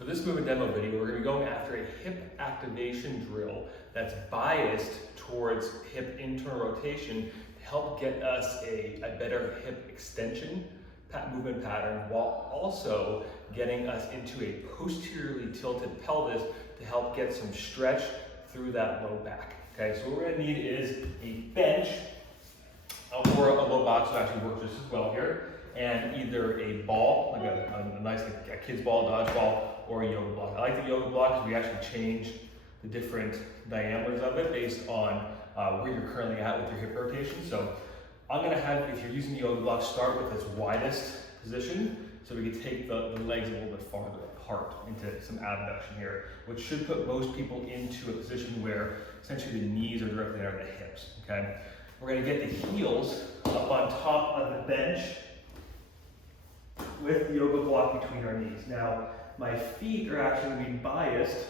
For this movement demo video, we're going to be going after a hip activation drill that's biased towards hip internal rotation to help get us a better hip extension movement pattern while also getting us into a posteriorly tilted pelvis to help get some stretch through that low back. Okay, so what we're going to need is a bench or a low box will actually work just as well here, and either a ball, like a nice a kid's ball, dodgeball, or a yoga block. I like the yoga block because we actually change the different diameters of it based on where you're currently at with your hip rotation. So I'm going to have, if you're using the yoga block, start with its widest position so we can take the legs a little bit farther apart into some abduction here, which should put most people into a position where essentially the knees are directly under the hips. Okay, we're going to get the heels up on top of the bench with the yoga block between our knees. Now, my feet are actually going to be biased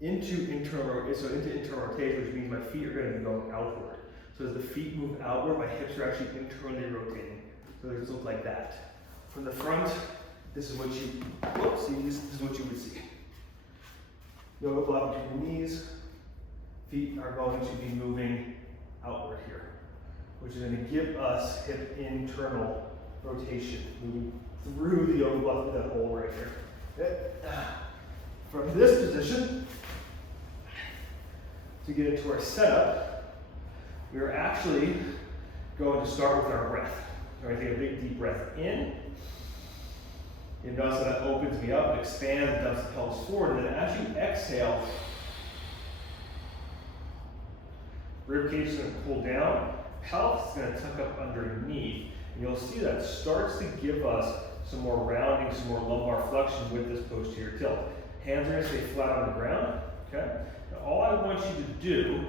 into internal rotation, which means my feet are going to be going outward. So as the feet move outward, my hips are actually internally rotating. So they just look like that. From the front, this is what you, this is what you would see. Yoga block between the knees, feet are going to be moving outward here, which is going to give us hip internal rotation, moving through the yoga block through that hole right here. Okay. From this position, to get into our setup, we are actually going to start with our breath. All right, take a big deep breath in. You notice that opens me up, expands, and dumps the pelvis forward, and then as you exhale, rib cage is going to pull down, pelvis is going to tuck up underneath, and you'll see that starts to give us some more rounding, some more lumbar flexion with this posterior tilt. Hands are going to stay flat on the ground. Okay. Now all I want you to do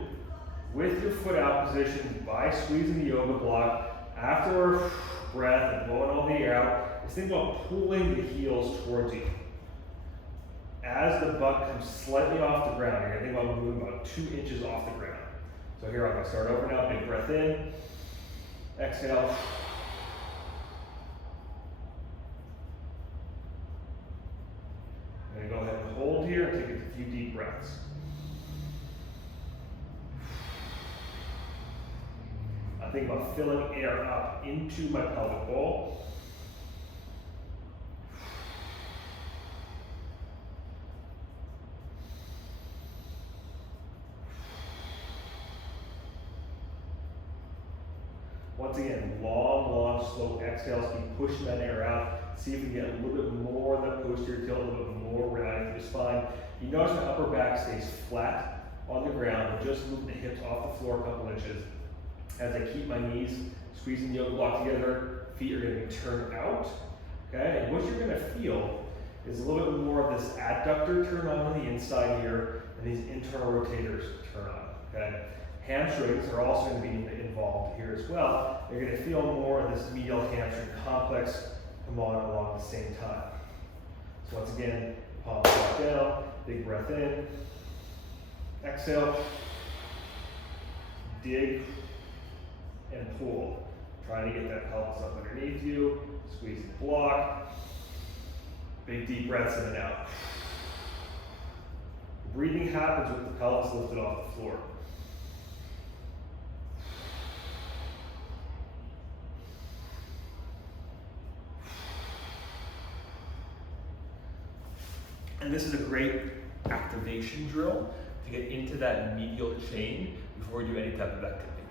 with your foot out position by squeezing the yoga block after breath and blowing all the air out is think about pulling the heels towards you. As the butt comes slightly off the ground, you're going to think about moving about 2 inches off the ground. So here I'm going to start over now. Big breath in, exhale. I'm going to go ahead and hold here and take a few deep breaths. I think about filling air up into my pelvic bowl. Once again, long, slow exhales. Keep pushing that air out. See if we can get a little bit more of that posterior tilt, a little bit more rounding through the spine. You notice my upper back stays flat on the ground. I'm just moving the hips off the floor a couple inches. As I keep my knees squeezing the yoga block together, feet are going to be turned out. Okay, and what you're going to feel is a little bit more of this adductor turn on the inside here, and these internal rotators turn on. Okay. Hamstrings are also going to be involved here as well. You're going to feel more of this medial hamstring complex come on along the same time. So once again, palms back down, big breath in, exhale, dig, and pull. Trying to get that pelvis up underneath you, squeeze the block, big deep breaths in and out. Breathing happens with the pelvis lifted off the floor. And this is a great activation drill to get into that medial chain before we do any type of activity.